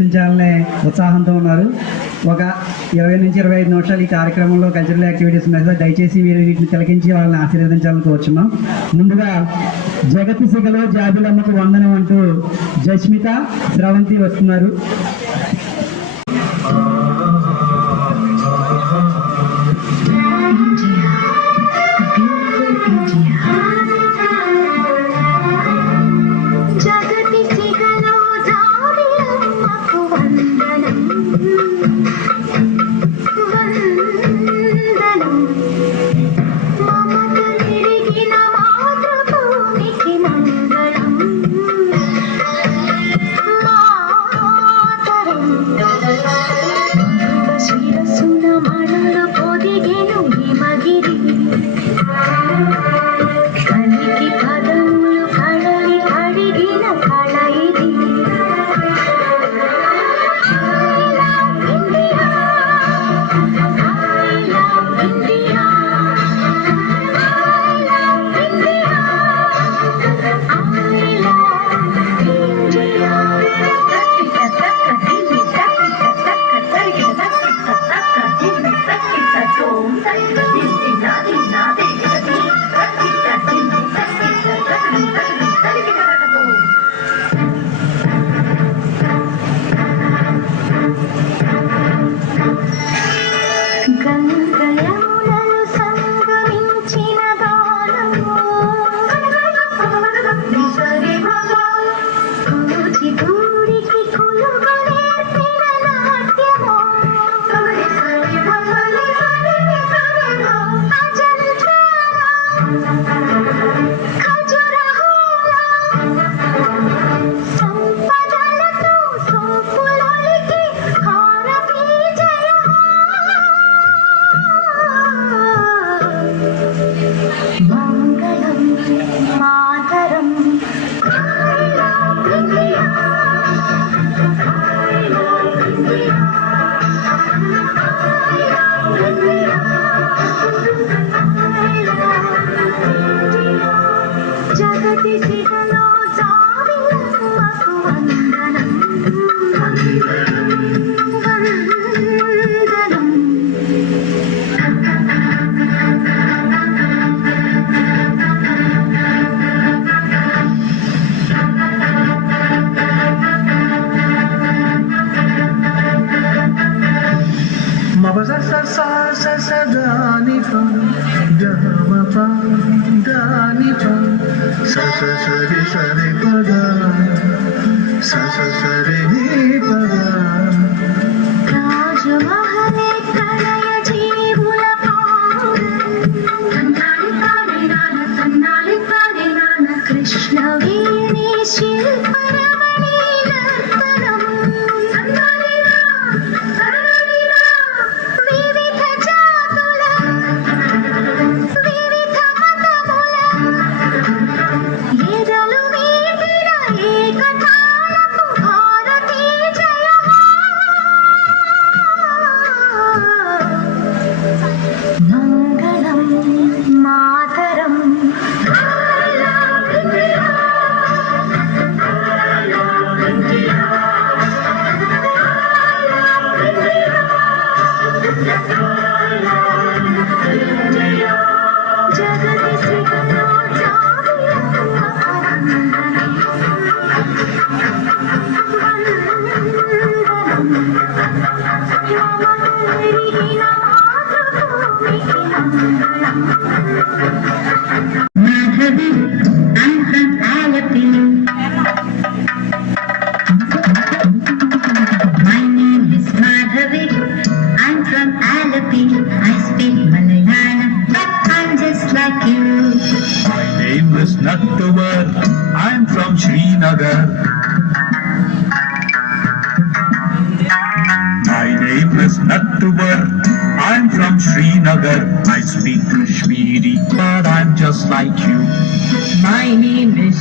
అందించాలనే ఉత్సాహంతో ఉన్నారు. ఒక ఇరవై నుంచి ఇరవై ఐదు నిమిషాలు ఈ కార్యక్రమంలో కల్చరల్ యాక్టివిటీస్ ఉన్నాయి. సార్ దయచేసి మీరు వీటిని తిలకించి వాళ్ళని ఆశీర్వదించాలని కోరుచున్నాం. ముందుగా జగతి సిగలో జాబిలమ్మకు వందనం అంటూ జస్మిత శ్రవంతి వస్తున్నారు.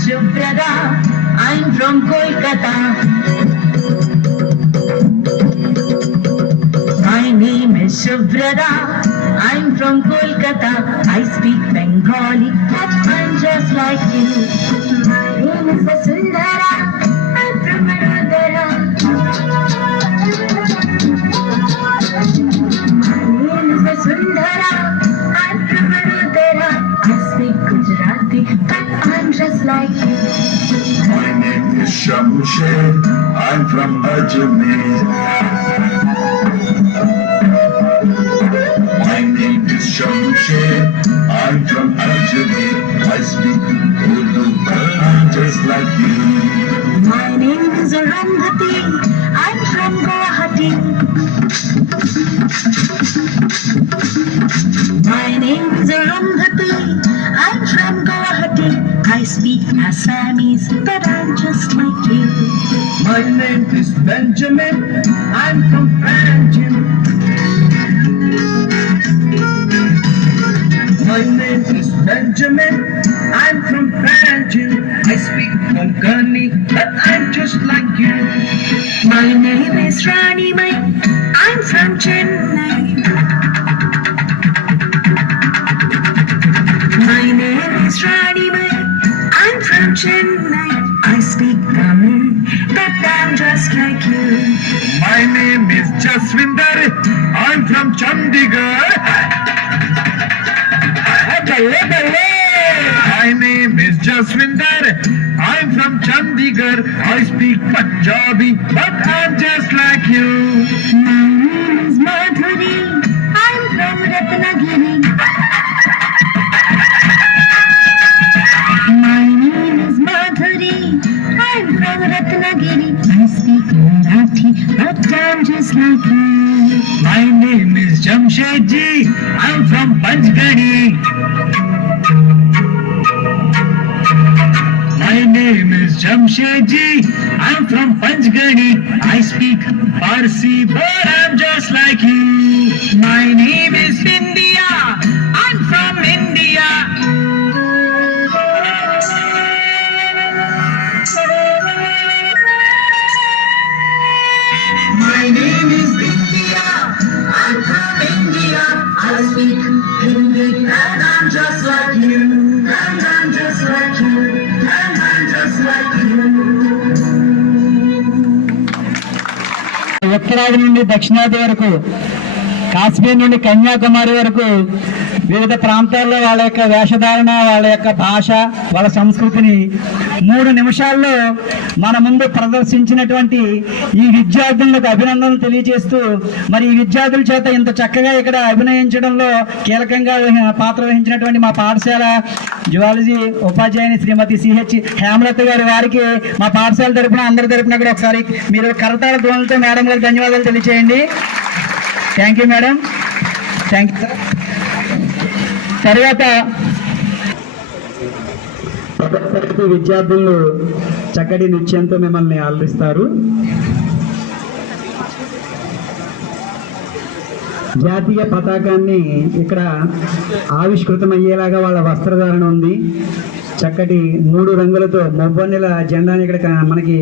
Prada, I'm from Kolkata. My name is Shivrada, I'm from Kolkata. I speak Bengali, but I'm just like you. My name is Vasundara. From Ajmer. My name is Shamsher. I'm from Ajmer. I speak Urdu, I'm just like you. My name is Arundhati. I'm from Guwahati. My name is Arundhati. I'm from Guwahati. I speak Assamese, but I'm you. My name is Benjamin. I'm from Panjim. My name is Benjamin. I'm from Panjim. I speak Konkani, My name is Jaswinder. I'm from Chandigarh. I speak Punjabi, but I'm just like you. My name is Madhuri. I'm from Ratnagiri. But I'm just like you. My name is Jamshedji. I'm from Panchgani. My name is Jamshedji. I'm from Panchgani. I speak Parsi, but I'm just like you. My name is India. నుండి దక్షిణాది వరకు కాశ్మీర్ నుండి కన్యాకుమారి వరకు వివిధ ప్రాంతాల్లో వాళ్ళ యొక్క వేషధారణ వాళ్ళ యొక్క భాష వాళ్ళ సంస్కృతిని మూడు నిమిషాల్లో మన ముందు ప్రదర్శించినటువంటి ఈ విద్యార్థులకు అభినందనలు తెలియజేస్తూ మరి ఈ విద్యార్థుల చేత ఇంత చక్కగా ఇక్కడ అభినయించడంలో కీలకంగా పాత్ర వహించినటువంటి మా పాఠశాల జువాలజీ ఉపాధ్యాయుని శ్రీమతి సిహెచ్ హేమలత గారి వారికి మా పాఠశాల తరపున అందరి తరపున కూడా ఒకసారి మీరు కరతాళ ధ్వనులతో మేడం గారికి ధన్యవాదాలు తెలియజేయండి thank you madam thank you తర్వాత విద్యార్థులు చక్కటి నృత్యంతో మిమ్మల్ని ఆలరిస్తారు జాతీయ పతాకాన్ని ఇక్కడ ఆవిష్కృతమయ్యేలాగా వాళ్ళ వస్త్రధారణ ఉంది. చక్కటి మూడు రంగులతో మొబ్బన్నెల జెండాని ఇక్కడ మనకి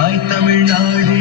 தாய் தமிழ்நாடு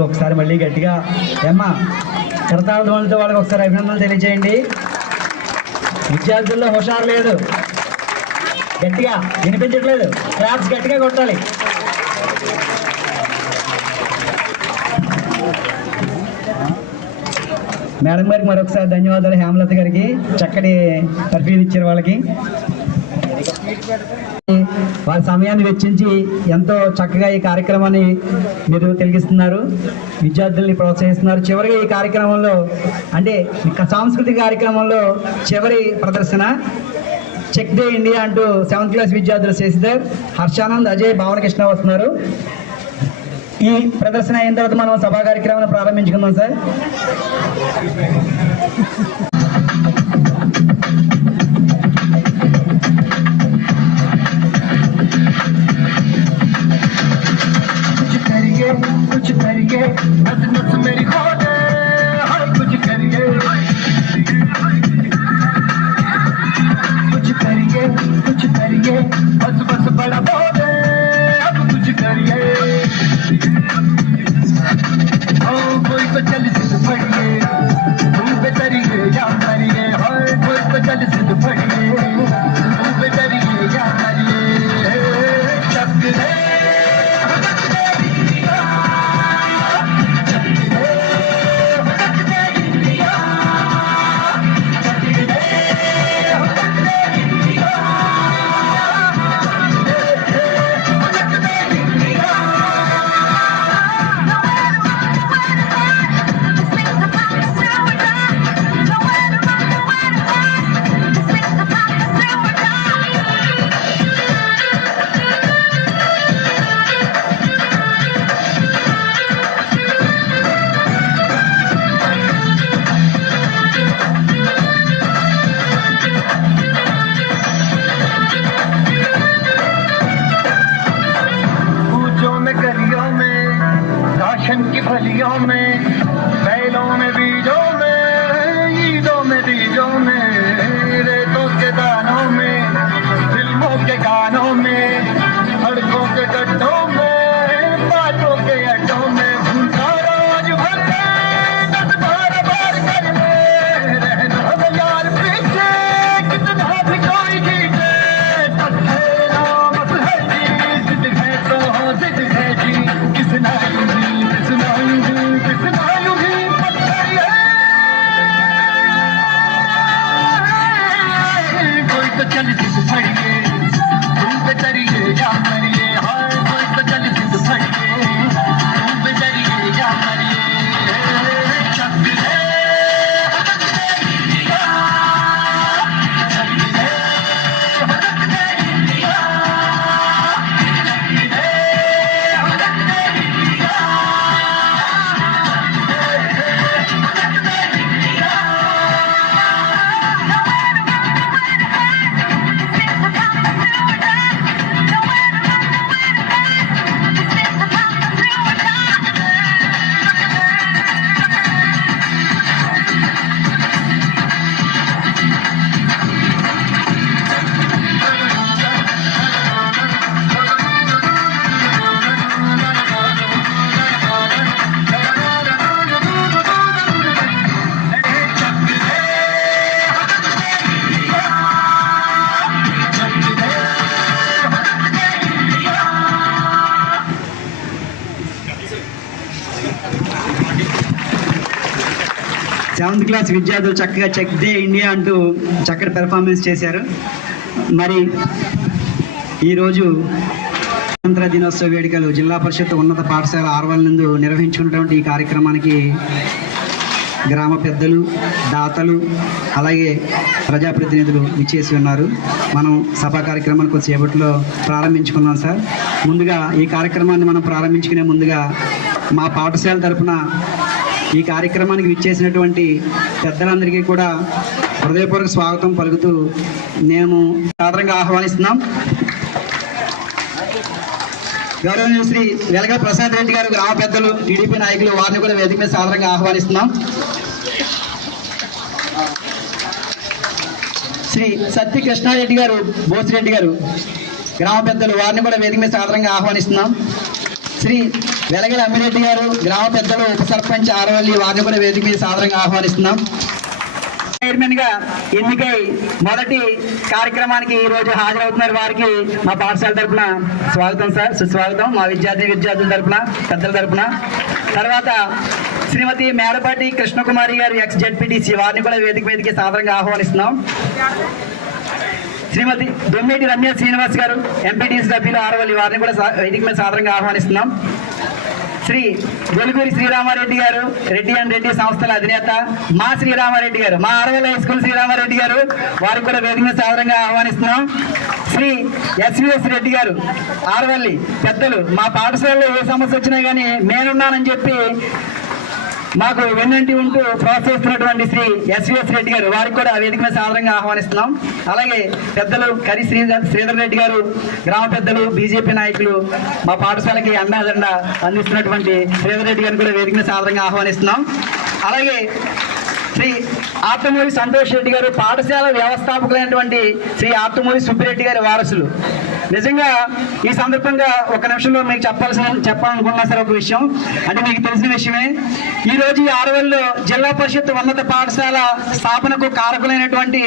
వాళ్ళకి ఒకసారి మళ్ళీ గట్టిగా. ఏమ్మా కరతాళధ్వనులతో వాళ్ళకి ఒకసారి అభినందనలు తెలియజేయండి. విద్యార్థుల్లో హుషారు లేదు. గట్టిగా వినిపించట్లేదు. క్లాప్స్ గట్టిగా కొట్టాలి. మేడం గారికి మరొకసారి ధన్యవాదాలు. హేమలత గారికి చక్కటి తర్ఫీదు ఇచ్చారు వాళ్ళకి. వారి సమయాన్ని వెచ్చించి ఎంతో చక్కగా ఈ కార్యక్రమాన్ని మీరు తెలిగిస్తున్నారు విద్యార్థుల్ని ప్రోత్సహిస్తున్నారు. చివరిగా ఈ కార్యక్రమంలో అంటే సాంస్కృతిక కార్యక్రమంలో చివరి ప్రదర్శన చెక్ డే ఇండియా అంటూ సెవెంత్ క్లాస్ విద్యార్థులు శశిధర్ హర్షానంద్ అజయ్ భావనకృష్ణ వస్తున్నారు. ఈ ప్రదర్శన అయిన తర్వాత మనం సభా కార్యక్రమాన్ని ప్రారంభించుకుందాం సార్. సెవెంత్ క్లాస్ విద్యార్థులు చక్కగా చెక్ దే ఇండియా అంటూ చక్కటి పెర్ఫార్మెన్స్ చేశారు. మరి ఈరోజు స్వతంత్ర దినోత్సవ వేడుకలు జిల్లా పరిషత్ ఉన్నత పాఠశాల ఆర్వల్ నందు నిర్వహించుకున్నటువంటి ఈ కార్యక్రమానికి గ్రామ పెద్దలు దాతలు అలాగే ప్రజాప్రతినిధులు ఇచ్చేసి ఉన్నారు. మనం సభా కార్యక్రమాన్ని కొద్దిసేపట్లో ప్రారంభించుకుందాం సార్. ముందుగా ఈ కార్యక్రమాన్ని మనం ప్రారంభించుకునే ముందుగా మా పాఠశాల తరపున ఈ కార్యక్రమానికి విచ్చేసినటువంటి పెద్దలందరికీ కూడా హృదయపూర్వక స్వాగతం పలుకుతూ మేము సాదరంగా ఆహ్వానిస్తున్నాం. గౌరవనీయ శ్రీ వెలగ ప్రసాద్ రెడ్డి గారు గ్రామ పెద్దలు టీడీపీ నాయకులు వారిని కూడా వేదిక మీద సాదరంగా ఆహ్వానిస్తున్నాం. శ్రీ సత్య కృష్ణారెడ్డి గారు బోసిరెడ్డి గారు గ్రామ పెద్దలు వారిని కూడా వేదిక మీద సాధారణంగా ఆహ్వానిస్తున్నాం. శ్రీ వెలగల అమ్మిరెడ్డి గారు గ్రామ పెద్దలు ఉప సర్పంచ్ ఆరవల్లి వారిని కూడా వేదిక మీద సాదరంగా ఆహ్వానిస్తున్నాం. చైర్మన్గా ఎన్నికై మొదటి కార్యక్రమానికి ఈ రోజు హాజరవుతున్నారు వారికి మా పాఠశాల తరపున స్వాగతం సార్ సుస్వాగతం. మా విద్యార్థి విద్యార్థుల తరపున పెద్దల తరపున. తర్వాత శ్రీమతి మేడపాటి కృష్ణకుమారి గారు ఎక్స్ జడ్పీటీసీ వారిని కూడా వేదిక వేదిక సాదరంగా ఆహ్వానిస్తున్నాం. శ్రీమతి దొమ్మేటి రమ్య శ్రీనివాస్ గారు ఎంపీటీసీ సభ్యులు ఆరవల్లి వారిని కూడా వేదిక మీద సాదరంగా ఆహ్వానిస్తున్నాం. శ్రీ వెలుగురి శ్రీరామారెడ్డి గారు రెడ్డి అండ్ రెడ్డి సంస్థల అధినేత మా శ్రీరామారెడ్డి గారు మా అరవల్ హై స్కూల్ శ్రీరామారెడ్డి గారు వారికి కూడా వేదిక సాధారణంగా ఆహ్వానిస్తున్నాం. శ్రీ ఎస్విఎస్ రెడ్డి గారు ఆరవల్లి పెద్దలు మా పాఠశాలలో ఏ సమస్య వచ్చినా కానీ నేనున్నానని చెప్పి మాకు వెన్నంటి ఉంటూ ప్రోత్సహిస్తున్నటువంటి శ్రీ ఎస్విఎస్ రెడ్డి గారు వారికి కూడా వేదిక మీద సాధారణంగా ఆహ్వానిస్తున్నాం. అలాగే పెద్దలు కరి శ్రీధర్ శ్రీధర్ రెడ్డి గారు గ్రామ పెద్దలు బీజేపీ నాయకులు మా పాఠశాలకి అండాదండ అందిస్తున్నటువంటి శ్రీధర్ రెడ్డి గారిని కూడా వేదిక మీద సాధారణంగా ఆహ్వానిస్తున్నాం. అలాగే శ్రీ ఆప్తమూరి సంతోష్ రెడ్డి గారు పాఠశాల వ్యవస్థాపకులైనటువంటి శ్రీ ఆప్తమూరి సుబ్బిరెడ్డి గారి వారసులు. నిజంగా ఈ సందర్భంగా ఒక నిమిషంలో మీకు చెప్పాల్సిన చెప్పాలనుకున్నా సార్ ఒక విషయం. అంటే మీకు తెలిసిన విషయమే ఈ రోజు ఈ ఆరవల్లో జిల్లా పరిషత్ ఉన్నత పాఠశాల స్థాపనకు కారకులైనటువంటి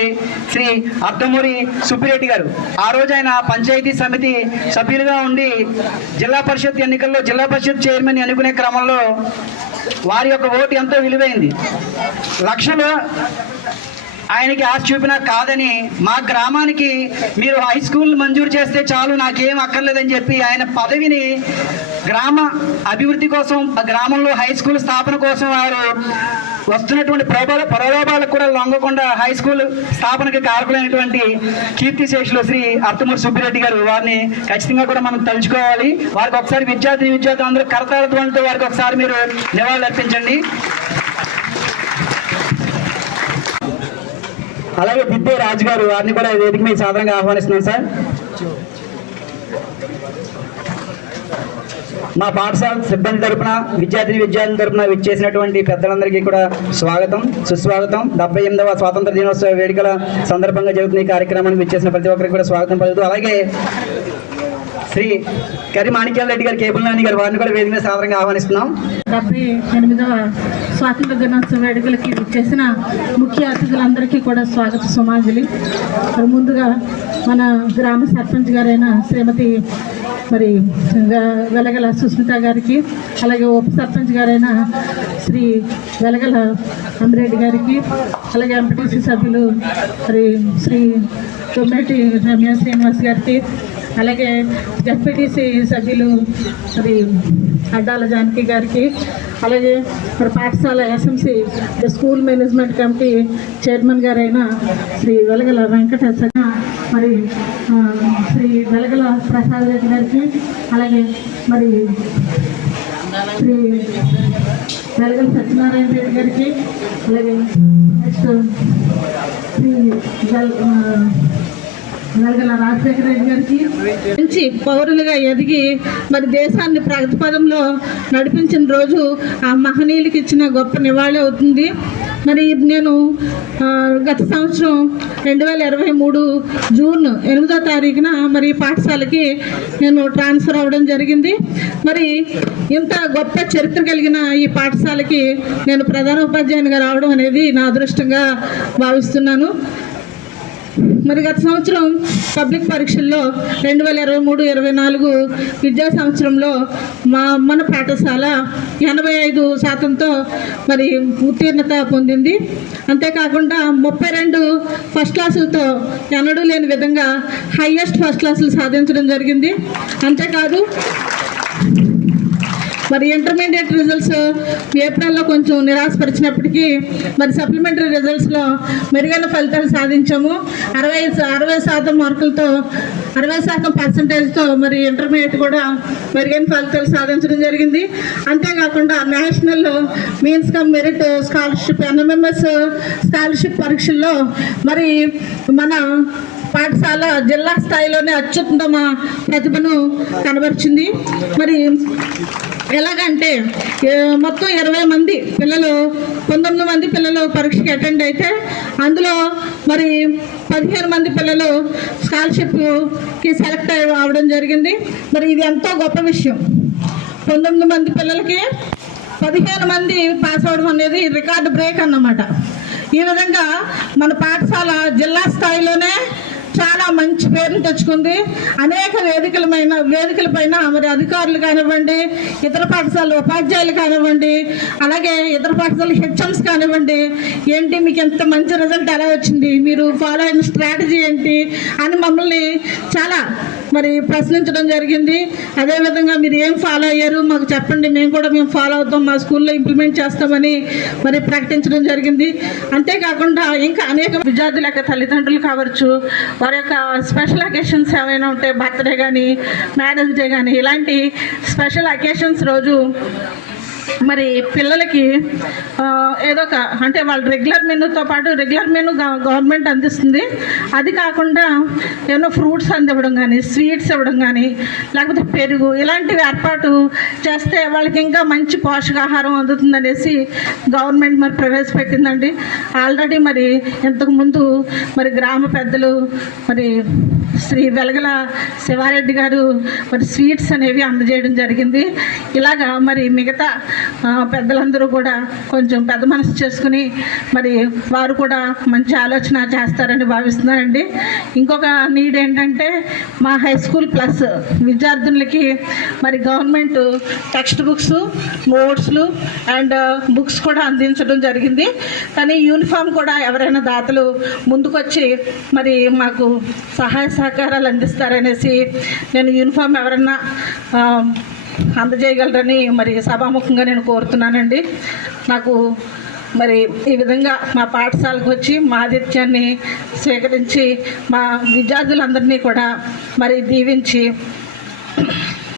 శ్రీ అత్తమూరి సుబ్బిరెడ్డి గారు. ఆ రోజు ఆయన పంచాయతీ సమితి సభ్యులుగా ఉండి జిల్లా పరిషత్ ఎన్నికల్లో జిల్లా పరిషత్ చైర్మన్ ఎన్నుకునే క్రమంలో వారి యొక్క ఓటు ఎంతో విలువైంది. లక్షల ఆయనకి ఆశ చూపినా కాదని మా గ్రామానికి మీరు హై స్కూల్ మంజూరు చేస్తే చాలు నాకేం అక్కర్లేదని చెప్పి ఆయన పదవిని గ్రామ అభివృద్ధి కోసం గ్రామంలో హై స్కూల్ స్థాపన కోసం వారు వస్తున్నటువంటి ప్రలోభాల ప్రలోభాలకు కూడా లొంగకుండా హై స్కూల్ స్థాపనకి కారకులైనటువంటి కీర్తిశేషులు శ్రీ అర్థమూరి సుబ్బిరెడ్డి గారు వారిని ఖచ్చితంగా కూడా మనం తలుచుకోవాలి. వారికి ఒకసారి విద్యార్థి విద్యార్థులు అందరూ కరతాళత్వంతో వారికి ఒకసారి మీరు నివాళులు అర్పించండి అలాగే దిద్దే రాజు గారు వారిని కూడా వేదిక మీద సాధారణంగా ఆహ్వానిస్తున్నాను సార్. మా పాఠశాల సిబ్బంది తరపున విద్యార్థి విద్యార్థుల తరపున విచ్చేసినటువంటి పెద్దలందరికీ కూడా స్వాగతం సుస్వాగతం. డెబ్బై ఎనిమిదవ స్వాతంత్ర దినోత్సవ వేడుకల సందర్భంగా జరుగుతున్న ఈ కార్యక్రమానికి విచ్చేసిన ప్రతి ఒక్కరికి కూడా స్వాగతం పలుకుతూ అలాగే శ్రీ కరి మాణిక్యాల రెడ్డి గారు కేబుల్ నాని గారు వారిని కూడా వేదిక సాధారణంగా ఆహ్వానిస్తున్నాం. డెబ్బై ఎనిమిదవ స్వాతంత్ర దినోత్సవ వేడుకలకి చేసిన ముఖ్య అతిథులందరికీ కూడా స్వాగత సుమాంజలి. మరి ముందుగా మన గ్రామ సర్పంచ్ గారైన శ్రీమతి మరి వెలగల సుస్మిత గారికి అలాగే ఉప సర్పంచ్ గారైన శ్రీ వెలగల అమ్మిరెడ్డి గారికి అలాగే ఎంపీటీసీ సభ్యులు మరి శ్రీ తొమ్మిటి రమ్య శ్రీనివాస్ గారికి అలాగే జడ్పీటీసీ సభ్యులు మరి అడ్డాల జానకి గారికి అలాగే మరి పాఠశాల SMC school management committee chairman గారైన శ్రీ వెలగల వెంకటేశ్వర మరి ఆ, శ్రీ వెలగల ప్రసాద్ రెడ్డి గారికి అలాగే మరి శ్రీ వెలగల సత్యనారాయణ రెడ్డి గారికి అలాగే నెక్స్ట్ శ్రీ మంచి రాజశేఖర రెడ్డి గారికి పౌరులుగా ఎదిగి మరి దేశాన్ని ప్రగతిపదంలో నడిపించిన రోజు ఆ మహనీయులకి ఇచ్చిన గొప్ప నివాళి అవుతుంది. మరి నేను గత సంవత్సరం రెండు వేల ఇరవై మూడు జూన్ ఎనిమిదో తారీఖున మరి పాఠశాలకి నేను ట్రాన్స్ఫర్ అవ్వడం జరిగింది. మరి ఇంత గొప్ప చరిత్ర కలిగిన ఈ పాఠశాలకి నేను ప్రధాన ఉపాధ్యాయునిగా రావడం అనేది నా అదృష్టంగా భావిస్తున్నాను. మరి గత సంవత్సరం పబ్లిక్ పరీక్షల్లో రెండు వేల ఇరవై మూడు ఇరవై నాలుగు విద్యా సంవత్సరంలో మా మన పాఠశాల ఎనభై ఐదు శాతంతో మరి ఉత్తీర్ణత పొందింది. అంతేకాకుండా ముప్పై రెండు ఫస్ట్ క్లాసులతో ఎన్నడూ లేని విధంగా హయ్యెస్ట్ ఫస్ట్ క్లాసులు సాధించడం జరిగింది. అంతేకాదు మరి ఇంటర్మీడియట్ రిజల్ట్స్ ఏప్రిల్లో కొంచెం నిరాశపరిచినప్పటికీ మరి సప్లిమెంటరీ రిజల్ట్స్లో మెరుగైన ఫలితాలు సాధించాము. అరవై అరవై శాతం మార్కులతో అరవై శాతం పర్సంటేజ్తో మరి ఇంటర్మీడియట్ కూడా మెరుగైన ఫలితాలు సాధించడం జరిగింది. అంతేకాకుండా national means cum merit scholarship NMMS scholarship పరీక్షల్లో మరి మన పాఠశాల జిల్లా స్థాయిలోనే అత్యుత్తమ ప్రతిభను కనబరిచింది. మరి ఎలాగంటే మొత్తం ఇరవై మంది పిల్లలు పంతొమ్మిది మంది పిల్లలు పరీక్షకి అటెండ్ అయితే అందులో మరి పదిహేను మంది పిల్లలు స్కాలర్షిప్కి సెలెక్ట్ అయ్యి అవడం జరిగింది. మరి ఇది ఎంతో గొప్ప విషయం. పంతొమ్మిది మంది పిల్లలకి పదిహేను మంది పాస్ అవడం అనేది రికార్డు బ్రేక్ అన్నమాట. ఈ విధంగా మన పాఠశాల జిల్లా స్థాయిలోనే చాలా మంచి పేరును తెచ్చుకుంది. అనేక వేదికలమైన వేదికలపైన మరి అధికారులు కానివ్వండి ఇతర పాఠశాల ఉపాధ్యాయులు కానివ్వండి అలాగే ఇతర పాఠశాల హెచ్ఎంస్ కానివ్వండి ఏంటి మీకు ఎంత మంచి రిజల్ట్ ఎలా వచ్చింది? మీరు ఫాలో అయిన స్ట్రాటజీ ఏంటి? అని మమ్మల్ని చాలా మరి ప్రశ్నించడం జరిగింది. అదేవిధంగా మీరు ఏం ఫాలో అయ్యారు? మాకు చెప్పండి. మేము కూడా మేము ఫాలో అవుతాం. మా స్కూల్లో ఇంప్లిమెంట్ చేస్తామని మరి ప్రకటించడం జరిగింది. అంతేకాకుండా ఇంకా అనేక విద్యార్థుల యొక్క తల్లిదండ్రులు కావచ్చు వారి యొక్క స్పెషల్ అకేషన్స్ ఏమైనా ఉంటే బర్త్డే కానీ మ్యారేజ్ డే కానీ ఇలాంటి స్పెషల్ అకేషన్స్ రోజు మరి పిల్లలకి ఏదో ఒక అంటే వాళ్ళ రెగ్యులర్ మెనూతో పాటు రెగ్యులర్ మెనూ గవర్నమెంట్ అందిస్తుంది. అది కాకుండా ఏమో ఫ్రూట్స్ అందివ్వడం కానీ స్వీట్స్ ఇవ్వడం కానీ లేకపోతే పెరుగు ఇలాంటివి ఏర్పాటు చేస్తే వాళ్ళకి ఇంకా మంచి పోషకాహారం అందుతుందనేసి గవర్నమెంట్ మరి ప్రవేశపెట్టిందండి. ఆల్రెడీ మరి ఇంతకుముందు మరి గ్రామ పెద్దలు మరి శ్రీ వెలగల శివారెడ్డి గారు మరి స్వీట్స్ అనేవి అందజేయడం జరిగింది. ఇలాగా మరి మిగతా పెద్దలందరూ కూడా కొంచెం పెద్ద మనసు చేసుకుని మరి వారు కూడా మంచి ఆలోచన చేస్తారని భావిస్తున్నానండి. ఇంకొక నీడ్ ఏంటంటే మా హై స్కూల్ ప్లస్ విద్యార్థులకి మరి గవర్నమెంట్ టెక్స్ట్ బుక్స్ నోట్స్లు అండ్ బుక్స్ కూడా అందించడం జరిగింది. కానీ యూనిఫామ్ కూడా ఎవరైనా దాతలు ముందుకొచ్చి మరి మాకు సహాయ సహకారాలు అందిస్తారనేసి నేను యూనిఫామ్ ఎవరన్నా అందజేయగలరని మరి సభాముఖంగా నేను కోరుతున్నానండి. నాకు మరి ఈ విధంగా మా పాఠశాలకు వచ్చి మా ఆతిథ్యాన్ని స్వీకరించి మా విద్యార్థులందరినీ కూడా మరి దీవించి